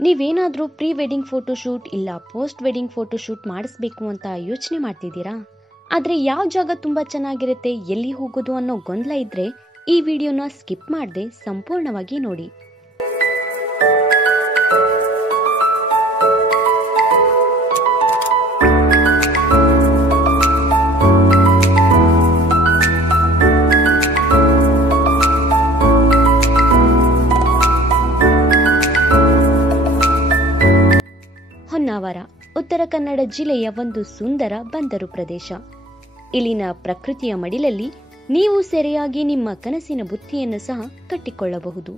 ನೀವೇನಾದರೂ pre wedding photoshoot ಇಲ್ಲ post wedding photoshoot ಮಾಡಿಸ್ಬೇಕು ಅಂತ ಯೋಚನೆ ಮಾಡ್ತಿದ್ದೀರಾ? ಆದರೆ ಯಾವ ಜಾಗ ತುಂಬ ಚೆನ್ನಾಗಿರುತ್ತೆ, ಎಲ್ಲಿ ಹೋಗೋದು ಅನ್ನೋ ಗೊಂದಲ ಇದ್ರೆ ಈ ವಿಡಿಯೋನ ಸ್ಕಿಪ್ ಮಾಡದೆ ಸಂಪೂರ್ಣವಾಗಿ ನೋಡಿ. ಹೊನ್ನಾವರ ಉತ್ತರ ಕನ್ನಡ ಜಿಲ್ಲೆಯ ಒಂದು ಸುಂದರ ಬಂದರು ಪ್ರದೇಶ. ಇಲ್ಲಿನ ಪ್ರಕೃತಿಯ ಮಡಿಲಲ್ಲಿ ನೀವು ಸೆರೆಯಾಗಿ ನಿಮ್ಮ ಕನಸಿನ ಬುತ್ತಿಯನ್ನು ಸಹ ಕಟ್ಟಿಕೊಳ್ಳಬಹುದು.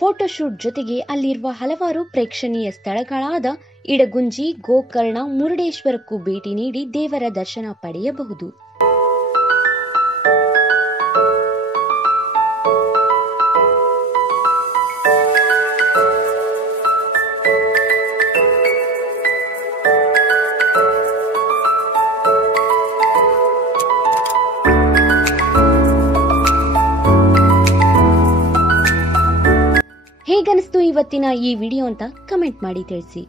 ಫೋಟೋಶೂಟ್ ಜೊತೆಗೆ ಅಲ್ಲಿರುವ ಹಲವಾರು ಪ್ರೇಕ್ಷಣೀಯ ಸ್ಥಳಗಳಾದ ಇಡಗುಂಜಿ, ಗೋಕರ್ಣ, ಮುರುಡೇಶ್ವರಕ್ಕೂ ಭೇಟಿ ನೀಡಿ ದೇವರ ದರ್ಶನ ಪಡೆಯಬಹುದು. ಹೇಗನಿಸ್ತು ಇವತ್ತಿನ ಈ ವಿಡಿಯೋ ಅಂತ ಕಮೆಂಟ್ ಮಾಡಿ ತಿಳಿಸಿ.